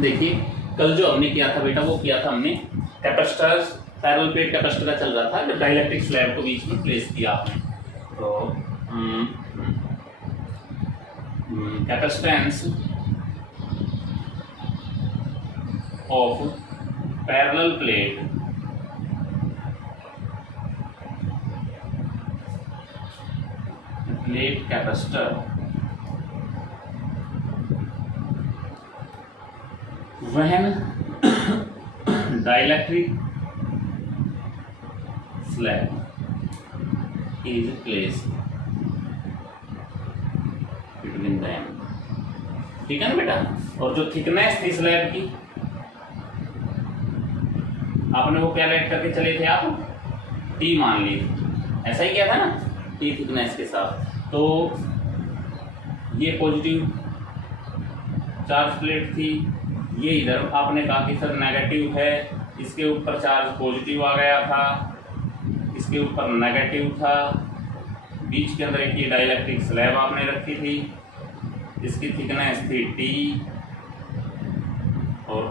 देखिए कल जो हमने किया था बेटा वो किया था हमने कैपेसिटर पैरेलल प्लेट कैपेसिटर का चल रहा था, जब डाइलेक्ट्रिक स्लैब को बीच में प्लेस किया आपने तो capacitance of parallel plate capacitor when dielectric slab is placed between them, ठीक है ना बेटा। और जो थिकनेस थी स्लैब की आपने वो क्या लेट करके चले थे आप, टी मान ली, ऐसा ही किया था ना, टी थिकनेस के साथ। तो ये पॉजिटिव चार्ज प्लेट थी, ये इधर आपने कहा कि सर नेगेटिव है, इसके ऊपर चार्ज पॉजिटिव आ गया था, इसके ऊपर नेगेटिव था, बीच के अंदर एक ये डाइलेक्ट्रिक स्लैब आपने रखी थी, इसकी थिकनेस थी टी और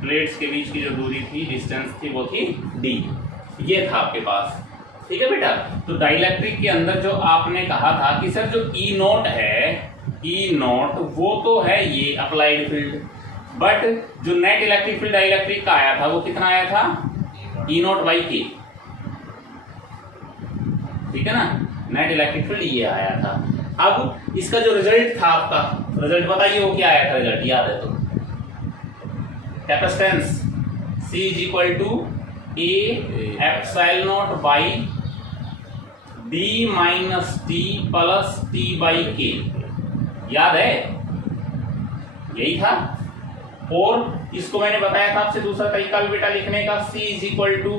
प्लेट्स के बीच की जो दूरी थी, डिस्टेंस थी, वो थी डी। ये था आपके पास, ठीक है बेटा। तो डाइलेक्ट्रिक के अंदर जो आपने कहा था कि सर जो ई नोट है, ई नोट वो तो है ये अप्लाइड फील्ड, बट जो नेट इलेक्ट्रिक फील्ड डाइलेक्ट्रिक का आया था वो कितना आया था, ई नोट बाई के, ठीक है ना, नेट इलेक्ट्रिक फील्ड ये आया था। अब इसका जो रिजल्ट था आपका, रिजल्ट बताइए वो क्या आया था, रिजल्ट याद है तो, capacitance C is equal to A epsilon naught by D minus T plus T by K, याद है, यही था। और इसको मैंने बताया था आपसे दूसरा तरीका भी बेटा लिखने का, C is equal to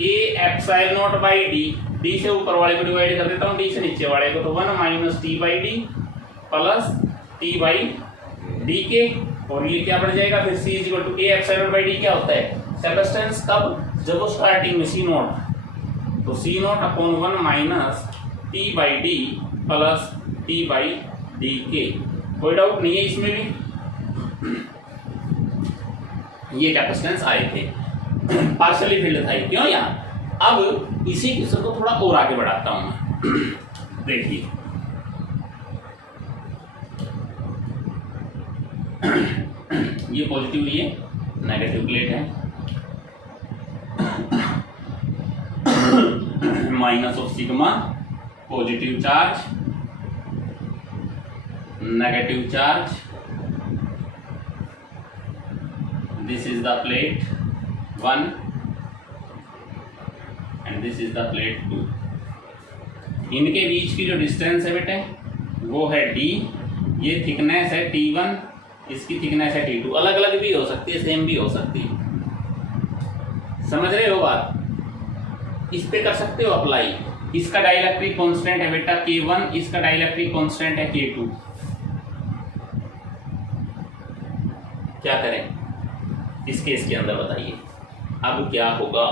A epsilon naught by D, D से ऊपर वाले को डिवाइड कर देता हूँ, D से नीचे वाले को, तो 1 minus T by D plus T by D के, और ये क्या बढ़ जाएगा फिर C is equal to A epsilon naught by D क्या होता है, कैपेसिटेंस कब, जब वो स्टार्टिंग में C नोट, तो C naught upon 1 minus T by D plus T by D के। कोई डाउट नहीं है इसमें भी, ये कैपेसिटेंस आए थे, पार्शियली फील्ड था क्यों यहाँ। अब इसी क्वेश्चन को थोड़ा और आगे बढ़ाता हूं मैं, देखिए ये पॉजिटिव, ये नेगेटिव प्लेट है, minus of sigma positive charge, negative charge, this is the plate 1 and this is the plate 2। इनके बीच की जो डिस्टेंस है बेटे वो है d, ये थिकनेस है T1, इसकी थिकनेस है T2, अलग अलग भी हो सकती है, सेम भी हो सकती है, समझ रहे हो बात, इस पे कर सकते हो अप्लाई। इसका डाइलेक्ट्रिक कांस्टेंट है बेटा K1, इसका डाइलेक्ट्रिक कांस्टेंट है K2, क्या करें इस केस के अंदर बताइए। अब क्या होगा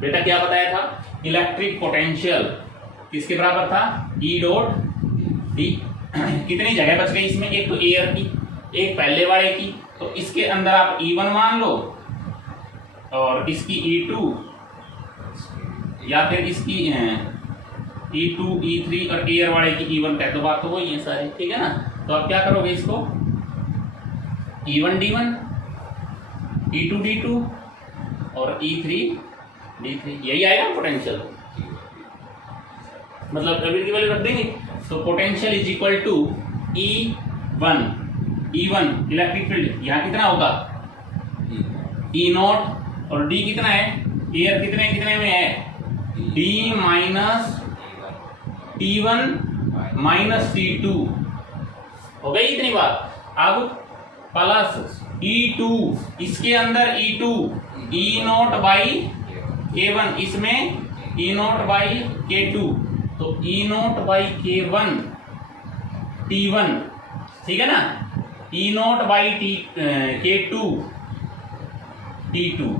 बेटा, क्या बताया था, इलेक्ट्रिक पोटेंशियल किसके बराबर था, ई डॉट डी। कितनी जगह बच गई इसमें, एक तो एयर की, एक पहले वाले की, तो इसके अंदर आप E1 मान लो और इसकी E2 या फिर इसकी E2 E3 और एयर वाले की E1 कह दो, बात तो वही है सारी, ठीक है ना। तो आप क्या करोगे इसको, E1 D1 E2 D2 और E3 D3, यही आएगा पोटेंशियल, मतलब एवरी की वैल्यू रख देंगे। तो potential is equal to E1 electric field यहाँ कितना होगा, E नॉट, और D कितना है, एयर कितने कितने में है, D minus T1 minus T2, हो गई इतनी बात। अब प्लस E2, इसके अंदर E2 E not by K1, इसमें E नॉट बाई K2, तो E not by K1 T1, ठीक है ना, E not by K2 T2,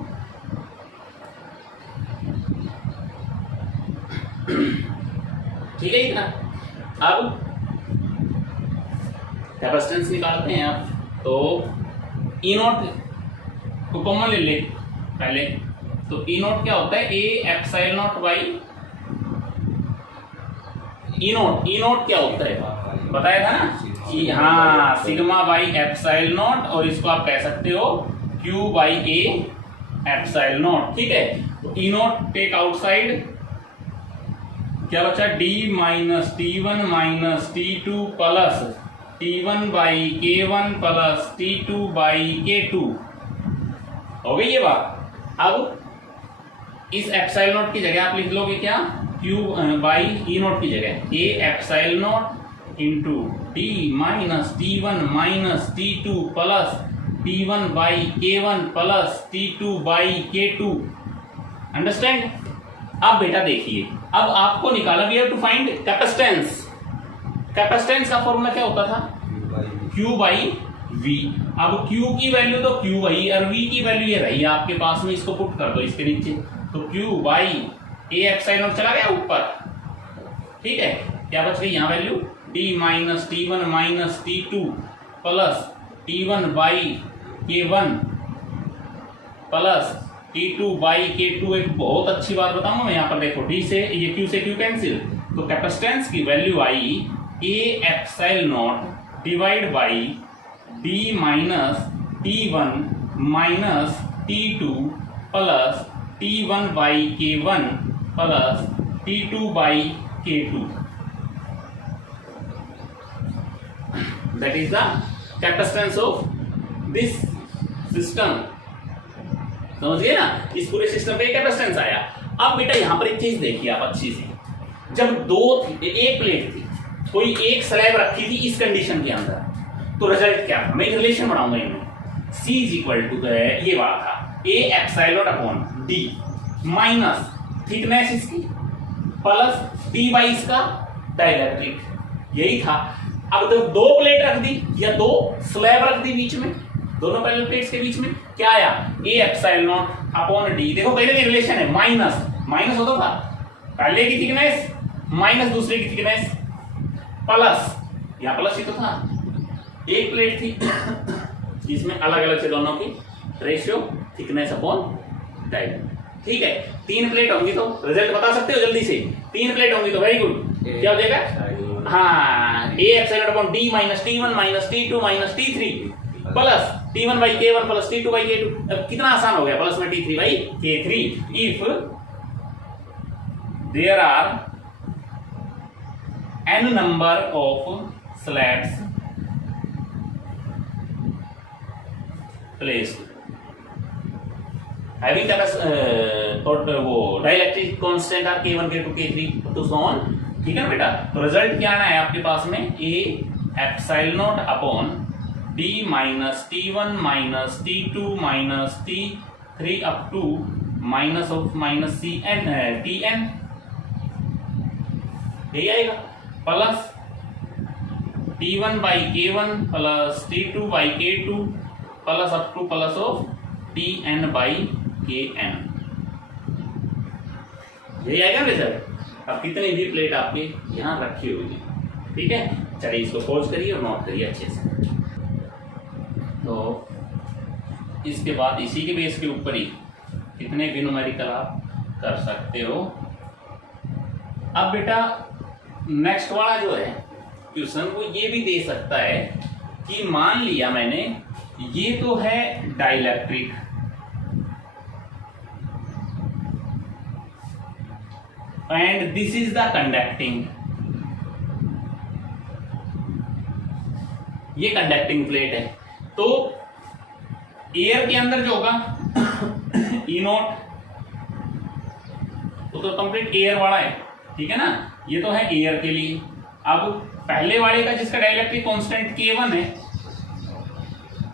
ठीक है इतना। अब कैपेसिटेंस निकालते हैं आप, तो ई नॉट को कॉमन ले ले पहले, तो ई नॉट क्या होता है, ए epsilon naught by E not क्या होता है बताया था ना, हाँ सिग्मा बाई एप्सिलॉन नॉट, और इसको आप कह सकते हो Q by A epsilon not, ठीक है। तो ई नॉट टेक आउटसाइड, क्या बचा, D minus T one minus T two plus T1 by K1 plus T2 by K2, हो गई ये बात। अब इस एप्सिलॉन नॉट की जगह आप लिख लोगे क्या, Q बाई ई नॉट की जगह A epsilon naught into T minus T1 minus T2 plus T1 by K1 plus T2 by K2, understand. अब बेटा देखिए, अब आपको निकाला, we have to find capacitance. Capacitance का फॉर्मूला क्या होता था, Q बाई V। अब Q की वैल्यू तो Q वही और V की वैल्यू ये रही आपके पास में, इसको पुट कर दो इसके नीचे, तो Q by A epsilon not चला गया ऊपर, ठीक है। क्या बच गई यहाँ value, D minus T1 minus T2 plus T1 by K1 plus T2 by K2। एक बहुत अच्छी बात बताऊंगा मैं यहाँ पर, देखो D से ये Q से Q कैंसिल, तो कैपेसिटेंस की value I A epsilon not divide by D minus T1 minus T2 plus T1 by K1 plus T2 by K2, that is the capacitance of this system. समझिए ना, इस पूरे system पे capacitance आया। अब बेटा यहां पर एक चीज देखिए आप अच्छी सी, जब एक प्लेट थी, कोई एक स्लैब रखी थी इस कंडीशन के अंदर, तो रिजल्ट क्या था, मैं एक रिलेशन बनाऊंगा इनमें, C इज इक्वल टू ये वाला था ए epsilon upon D minus thickness इसकी प्लस टी बाई इसका डाइलेक्ट्रिक, यही था। अब जब दो प्लेट रख दी या दो स्लैब रख दी बीच में, दोनों पैरेलल प्लेट्स के बीच में, क्या आया, ए एप्सिलॉन नॉट अपॉन डी। देखो पहले भी रिलेशन है, माइनस माइनस होता था, पहले की थिकनेस माइनस दूसरे की थिकनेस प्लस, यहां प्लस ही तो था, एक प्लेट थी जिसमें अलग अलग से दोनों की रेशियो थिकनेस अपॉन डायमीटर, ठीक है। तीन प्लेट होंगी तो रिजल्ट बता सकते हो जल्दी से, तीन प्लेट होंगी तो वेरी गुड, क्या हो जाएगा, हाँ A epsilon upon D minus T1 minus T2 minus T3 plus T1 by K1 plus T2 by K2। अब कितना आसान हो गया, प्लस में T3 by K3 if there are n number of slabs placed having वो dielectric constant are K1 K2 K3 तो so on, ठीक है बेटा। तो रिजल्ट क्या आना है आपके पास में, A epsilon naught upon D minus T1 minus T2 minus T3 up to minus of minus Tn, यही आएगा, plus T1 by K1 plus T2 by K2 plus up to plus of Tn by Kn, यही आएगा result. अब कितनी भी plate आपके यहाँ रखी हुई है, ठीक है। चलिए इसको पॉज करिए और नोट करिए अच्छे से। तो इसके बाद इसी के बेस के ऊपर ही कितने भी न्यूमेरिकल आप कर सकते हो। अब बेटा नेक्स्ट वाला जो है क्वेश्चन, वो ये भी दे सकता है कि मान लिया मैंने ये तो है dielectric and this is the conducting, ये कंडक्टिंग प्लेट है, तो एयर के अंदर जो होगा ई नॉट तो कंप्लीट एयर वाला है, ठीक है ना, ये तो है एयर के लिए। अब पहले वाले का जिसका डाइलेक्ट्रिक कांस्टेंट K1 है,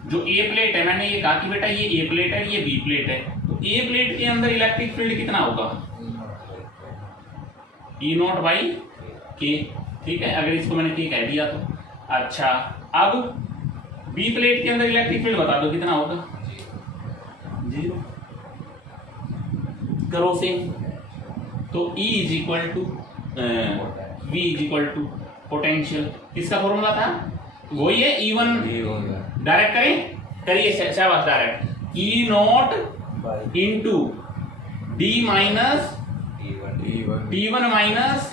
जो ए प्लेट है, मैंने ये कहा कि बेटा ये ए प्लेट है, ये बी प्लेट है, तो ए प्लेट के अंदर इलेक्ट्रिक फील्ड कितना होगा, ई नॉट बाई के, ठीक है। अगर इसको मैंने के कह दिया तो अच्छा, अब बी प्लेट के अंदर इलेक्ट्रिक फील्ड बता दो कितना होगा, 0 करो से, तो E is equal to V is equal to potential, किसका फॉर्मूला था, वही है E1, डायरेक्ट करें करिए शाबाश direct, E naught into D minus T1 minus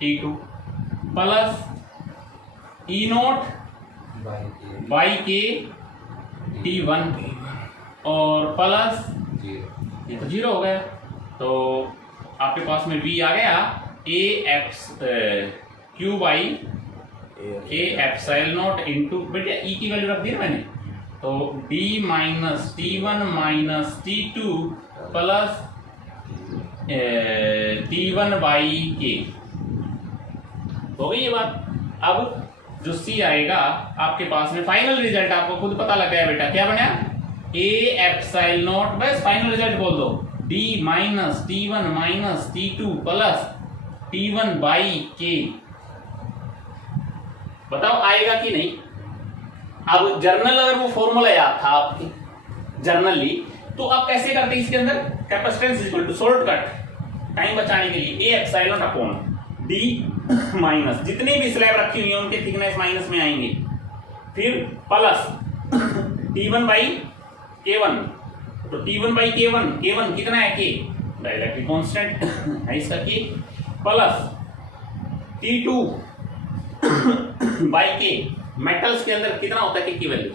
T2 plus E naught by K T1 और प्लस ये तो 0 हो गया। तो आपके पास में V आ गया A X Q by A epsilon naught into, बेटा ई की वैल्यू रख दी ना मैंने, तो D minus T1 minus T2 plus T1 by के। हो गई ये बात। अब जो C आएगा आपके पास में फाइनल रिजल्ट आपको खुद पता लग गया बेटा, क्या बना ए एप्सिलॉन नॉट, बस फाइनल रिजल्ट बोल दो, D minus T1 minus T2 plus T1 by के। बताओ आएगा कि नहीं। अब जर्नल अगर वो फॉर्मूला याद था आपके जर्नली, तो आप कैसे करते इसके अंदर, capacitance equal to shortcut time बचाने के लिए A epsilon upon D minus जितनी भी स्लैब रखी हुई है उनके थिकनेस माइनस में आएंगे, फिर प्लस T1 बाई K1, तो T1 बाई K1 कितना है के, डाइलेक्ट्रिक कांस्टेंट है इसका के, प्लस T2 बाई के, मेटल्स के अंदर कितना होता है के की वैल्यू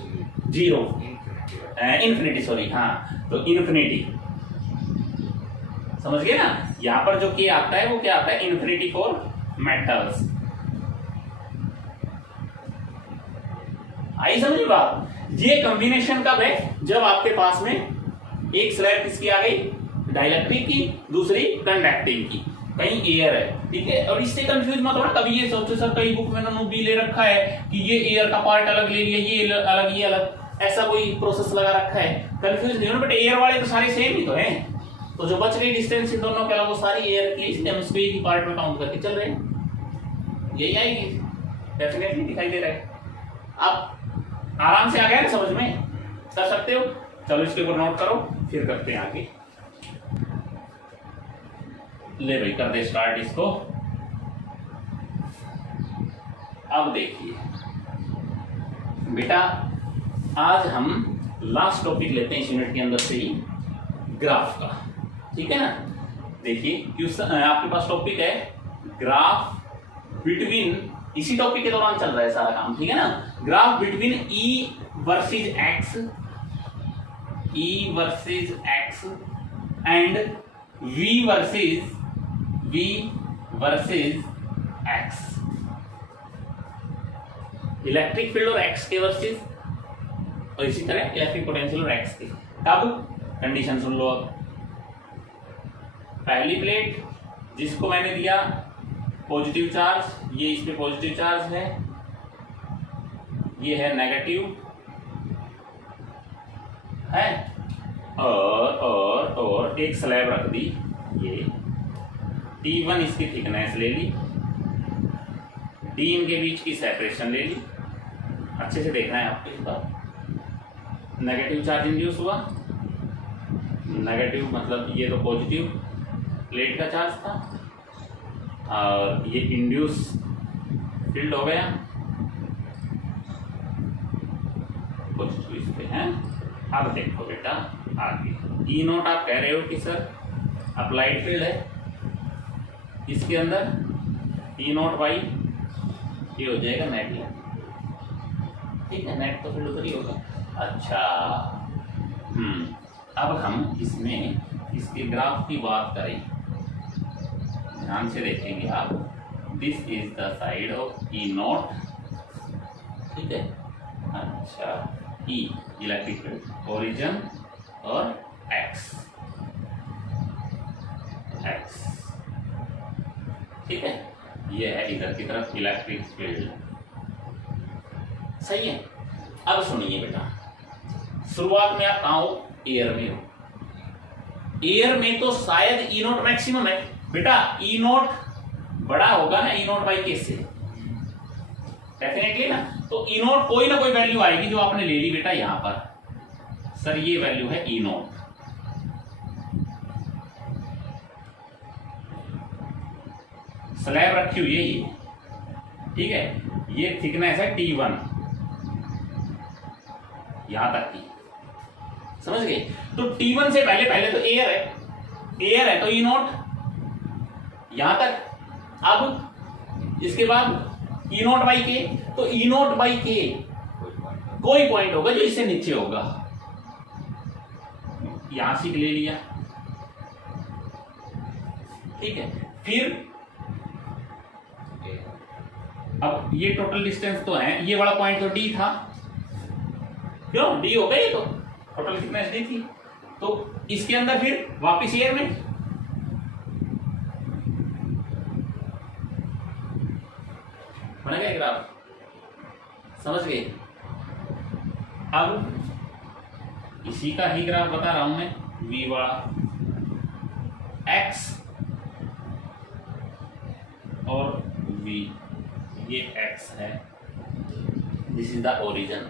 0, इन्फिनिटी सॉरी, हाँ तो इन्फिनिटी, समझ गए ना। यहां पर जो के आता है वो क्या आता है, इन्फिनिटी फॉर मेटल्स। आई समझ बात। ये कॉम्बिनेशन कब है, जब आपके पास में एक स्लैब किसकी आ गई, डाइलेक्ट्रिक की, दूसरी कंडक्टिंग की, कहीं एयर है, ठीक है। और इससे कंफ्यूज मत होना, कभी ये सोचो सर कई बुक में नोट भी ले रखा है कि ये एयर का पार्ट अलग ले लिया, ये अलग ये अलग, ऐसा कोई प्रोसेस लगा रखा है, कंफ्यूज नहीं होना। बट एयर वाले तो सारे सेम ही तो हैं, तो जो बच रही डिस्टेंस इन दोनों के अलावा वो सारी एयर की, इसलिए हम इसको एक ही पार्ट में काउंट करके चल रहे हैं, यही आएगी, डेफिनेटली दिखाई दे रहा है। अब आराम से आ गया ना समझ में, कर सकते हो। चलो इसके ऊपर नोट करो, फिर करते हैं आगे। ले भाई कर दे स्टार्ट इसको। अब देखिए बेटा, आज हम लास्ट टॉपिक लेते हैं इस यूनिट के अंदर से ही, ग्राफ का, ठीक है ना। देखिए क्वेश्चन आपके पास टॉपिक है ग्राफ बिटवीन, इसी टॉपिक के दौरान चल रहा है सारा काम, ठीक है ना। Graph between E versus x and V versus x, electric field और एक्स के वर्सेस, और इसी तरह इलेक्ट्रिक पोटेंशियल और एक्स के। अब कंडीशन सुन लो। अब पहली प्लेट जिसको मैंने दिया पॉजिटिव चार्ज, ये इस पे पॉजिटिव चार्ज है, ये है नेगेटिव है, और एक स्लैब रख दी, ये T1 इसकी थिकनेस ले ली, D इनके बीच की सेपरेशन ले ली। अच्छे से देखना है आपको इस बार। नेगेटिव चार्ज इंड्यूस हुआ, नेगेटिव मतलब ये तो पॉजिटिव प्लेट का चार्ज था, और ये इंड्यूस फील्ड हो गया, पॉजिटिव इस पे है। अब देखो बेटा आगे, ई नोट आप कह रहे हो कि सर अप्लाइड फील्ड है, इसके अंदर ई नोट बाई ये हो जाएगा नेट, ठीक है, नेट तो फील्ड उधर ही होगा। अच्छा अब हम इसमें इसके ग्राफ की बात करें, ध्यान से देखेंगे आप। This is the side of E not, ठीक है। अच्छा ई इलेक्ट्रिक फील्ड, ओरिजिन और एक्स, ठीक है, ये है इधर की तरफ इलेक्ट्रिक फील्ड, सही है। अब सुनिए बेटा, शुरुआत में आप कहाँ हो, एयर में हो। एयर में तो शायद ई नोट मैक्सिमम है बेटा, ई नोट बड़ा होगा ना ई नोट बाई के से, डेफिनेटली ना। तो ई नोट कोई ना कोई वैल्यू आएगी जो आपने ले ली बेटा यहां पर, सर ये वैल्यू है ई नोट, स्लैब रखी हुई है ये, ठीक है। ये थिकनेस है T1 यहां तक की, समझ गए? तो T1 से पहले तो एयर है तो ई नॉट यहां तक। अब इसके बाद ई नॉट बाई के, तो ई नॉट बाई के कोई पॉइंट होगा जो इससे नीचे होगा, यहां से ले लिया, ठीक है। फिर अब ये टोटल डिस्टेंस तो है, ये वाला पॉइंट तो डी था, क्यों डी हो गई, तो टोटल डिस्टेंस डी थी, तो इसके अंदर फिर वापिस एयर में बन गया ग्राफ, समझ गए? अब इसी का ही ग्राफ बता रहा हूं मैं, v वाला x और v, ये x है, दिस इज द ओरिजिन।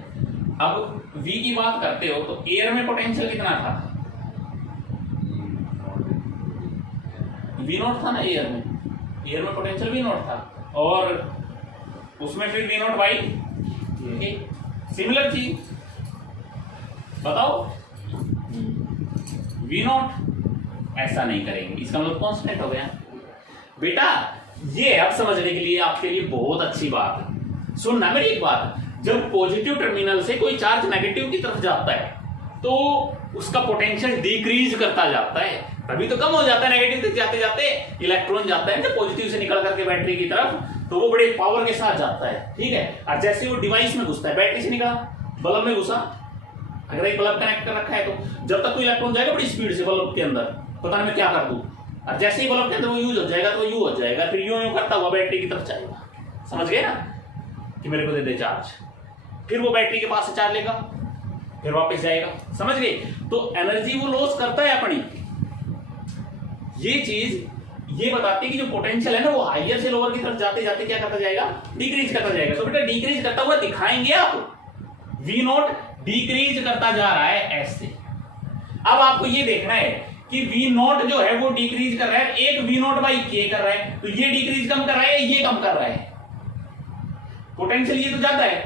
अब v की बात करते हो तो एयर में पोटेंशियल कितना था? v नॉट था ना एयर में पोटेंशियल v नॉट था, और उसमें फिर v नॉट बाई सिमिलर चीज बताओ, v नॉट ऐसा नहीं करेंगे, इसका मतलब कांस्टेंट हो गया बेटा। ये अब समझने के लिए आपके लिए बहुत अच्छी बात है, सुनना मेरी एक बात, जब पॉजिटिव टर्मिनल से कोई चार्ज नेगेटिव की तरफ जाता है तो उसका पोटेंशियल डिक्रीज करता जाता है, तभी तो कम हो जाता है। नेगेटिव तक जाते जाते इलेक्ट्रॉन जाता है जब पॉजिटिव से निकल करके बैटरी की तरफ, तो वो बड़े पावर के साथ जाता है, ठीक है। और जैसे वो डिवाइस में घुसता है, बैटरी से निकला बल्ब में घुसा, अगर एक बल्ब कनेक्ट कर रखा है तो जब तक कोई इलेक्ट्रॉन जाएगा बड़ी स्पीड से बल्ब के अंदर, पता नहीं मैं क्या कर दूं, और जैसे ही बल्ब के अंदर वो यूज हो जाएगा तो यू हो जाएगा, फिर यूं करता हुआ बैटरी की तरफ जाएगा, समझ गए ना, कि मेरे को दे दे चार्ज, फिर वो बैटरी के पास से चार्ज लेगा, फिर वापस जाएगा, समझ गए? तो एनर्जी वो लॉस करता है अपनी। ये चीज ये बताती है कि जो पोटेंशियल है ना वो हायर से लोअर की तरफ जाते जाते क्या करता जाएगा? डिक्रीज करता जाएगा। तो बेटा डिक्रीज करता हुआ दिखाएंगे आप, वी नॉट डिक्रीज करता जा रहा है ऐसे। अब आपको ये देखना है कि वी नॉट जो है वो डिक्रीज कर रहा है, एक वी नॉट बाई के कर रहा है, तो ये डिक्रीज कम कर रहा है, ये कम कर रहा है। पोटेंशियल ये तो ज्यादा है,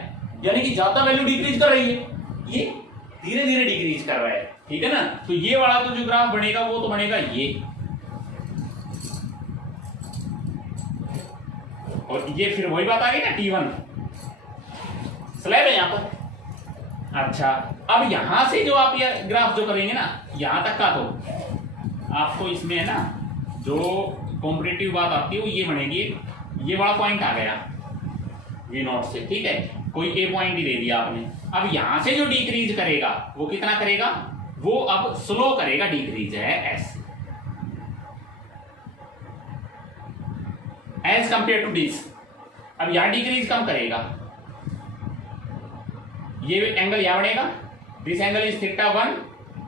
यानी कि ज्यादा वैल्यू डिक्रीज कर रही है, ये धीरे धीरे डिक्रीज कर रहा है, ठीक है ना। तो ये वाला तो जो ग्राफ बनेगा वो तो बनेगा ये, और ये फिर वही बात आ गई ना T1 स्लैब है यहां पर। अच्छा, अब यहां से जो आप ये ग्राफ जो करेंगे ना यहां तक का, तो आपको इसमें है ना जो कॉम्पिटिटिव बात आती है वो ये बनेगी, ये वाला पॉइंट आ गया वी नॉट से, ठीक है, कोई ए पॉइंट ही दे दिया आपने। अब यहां से जो डिक्रीज करेगा वो कितना करेगा? वो अब स्लो करेगा, डिक्रीज है ऐसे, एज कंपेयर टू दिस। अब यहां डिक्रीज कम करेगा, ये एंगल यहां बनेगा, this angle is θ1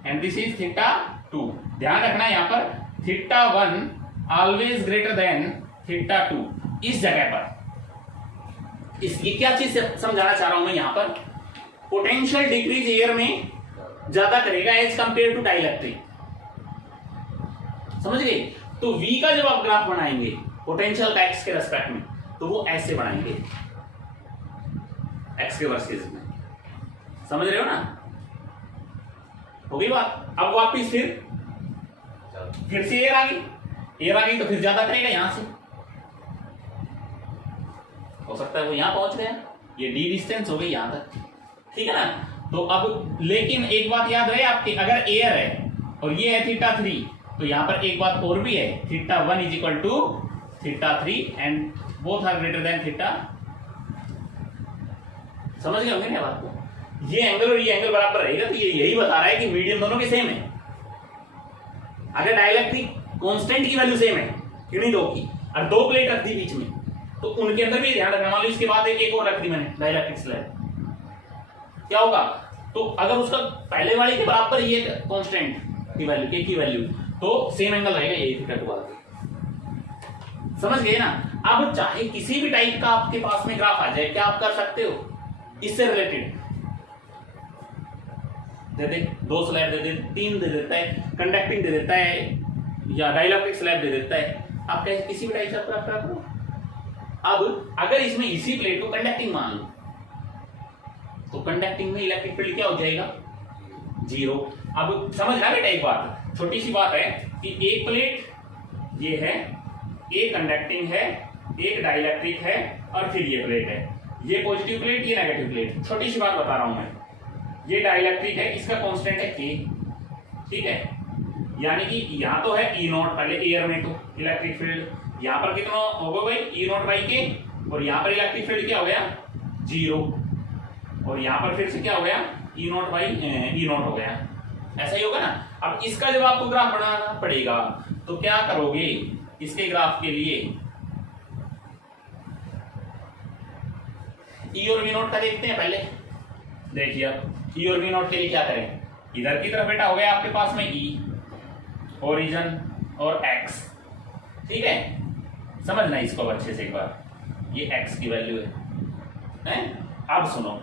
and this is θ2। ध्यान रखना यहां पर θ1 ऑलवेज ग्रेटर देन θ2 इस जगह पर। ये क्या चीज समझाना चाह रहा हूं मैं यहां पर, पोटेंशियल डिक्रीज एयर में ज्यादा करेगा एज कंपेयर टू डाइलेक्ट्रिक, समझ गए? तो V का जब आप ग्राफ बनाएंगे पोटेंशियल का x के रेस्पेक्ट में, तो वो ऐसे बनाएंगे x के वर्सेस में, समझ रहे हो ना? हो गई बात। अब वापिस फिर से एयर आ गई तो फिर ज्यादा करेगा यहां से, हो सकता है वो यहां पहुंच गया, ये डी डिस्टेंस हो गई यहां तक, ठीक है ना। तो अब लेकिन एक बात याद रहे आपकी, अगर एयर है और ये है θ3, तो यहां पर एक बात और भी है, θ1 is equal to θ3 and both are greater than θ। समझ गए होंगे ना बात को? ये एंगल और ये एंगल बराबर रहेगा, तो ये यही बता रहा है कि मीडियम दोनों के सेम है। अगर डाइलेक्ट्रिक कांस्टेंट की वैल्यू सेम है किन्हीं दो की, और दो प्लेट रख दी बीच में, तो उनके अंदर भी ध्यान रखना। मान लो इसके बाद एक और रख दी मैंने डाइलेक्ट्रिक स्लैब, क्या होगा? तो अगर उसका पहले वाले के बराबर ये कांस्टेंट की वैल्यू के की वैल्यू, तो सेम एंगल रहेगा, यही θ2। समझ गए ना? अब चाहे किसी भी टाइप का आपके पास में ग्राफ आ जाए, क्या आप कर सकते हो इससे रिलेटेड? दे दे, दो स्लैब दे दे, तीन दे देता है, कंडक्टिंग दे देता है, या डाइलेक्ट्रिक स्लैब दे देता है, आप कैसे किसी भी टाइप से ग्राफ करो। अब अगर इसमें इसी प्लेट को कंडक्टिंग मान लो, तो कंडक्टिंग में इलेक्ट्रिक फील्ड क्या हो जाएगा? 0। अब समझना बेटा एक बात, छोटी सी बात है कि एक प्लेट ये है, एक कंडक्टिंग है, एक डाइलेक्ट्रिक है, और फिर ये प्लेट है, ये पॉजिटिव प्लेट, ये नेगेटिव प्लेट। छोटी सी बात बता रहा हूं मैं, ये डाइलेक्ट्रिक है, इसका कांस्टेंट है के, ठीक है, यानी कि यहां तो है E0 पहले एयर में तो इलेक्ट्रिक फील्ड, यहां पर कितना होगा भाई E0 बाई के, और यहां पर इलेक्ट्रिक फील्ड क्या हो गया 0, और यहां पर फिर से क्या हो गया E0 बाई E0 हो गया, ऐसा ही होगा ना। अब इसका जब आपको ग्राफ बनाना पड़ेगा तो क्या करोगे, इसके ग्राफ के लिए E और V0 का देखते हैं पहले। देखिए अब E और V0 के लिए क्या करें, इधर की तरफ बेटा हो गया आपके पास में E, ओरिजिन और X, ठीक है, समझना इसको अच्छे से एक बार, ये X की वैल्यू है? अब सुनो,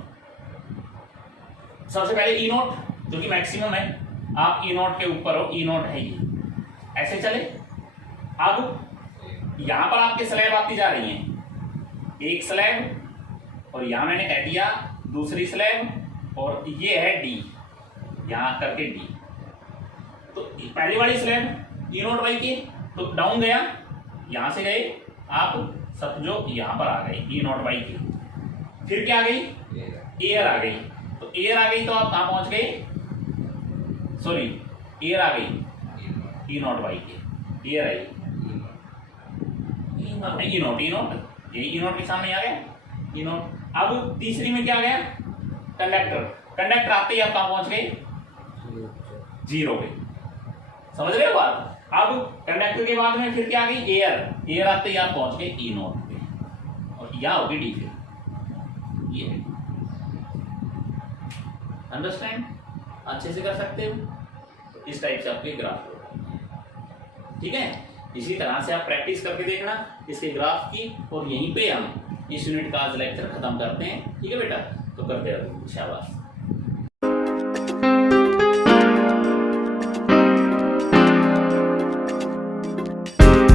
सबसे पहले E0 जो कि मैक्सिमम है, आप E0 के ऊपर हो, E0 है ये, ऐसे चले। अब यहां पर आपके स्लैब आती जा रही हैं, एक स्लैब, और यहां मैंने कह दिया दूसरी स्लैब, और ये है D, यहां करके D। तो पहली वाली स्लैब E0 बाई के, तो डाउन गया, यहां से गए आप सब जो यहां पर आ गए E0 बाई के, फिर क्या आ गई एयर आ गई, तो एयर आ गई तो आप कहां पहुंच गए, सॉरी एयर आ गई E0 बाई के, एयर आई E0 ये E0 के सामने आ गया E0। अब तीसरी में क्या आ गया कंडक्टर, कंडक्टर आते ही आप कहां पहुंच गए 0 पे, समझ रहे हो बात। अब कंडक्टर के बाद में फिर क्या आ गई एयर, एयर आते ही आप पहुंच गए E0 पे, और यहां होगी D फिर, ये अंडरस्टैंड अच्छे से कर सकते हो, इस टाइप से आपके ग्राफ होगा, ठीक है। इसी तरह से आप प्रैक्टिस करके देखना इसके ग्राफ की, और यहीं पे हम इस यूनिट का आज लेक्चर खत्म करते हैं, ठीक है बेटा, तो करते रहो, शाबाश।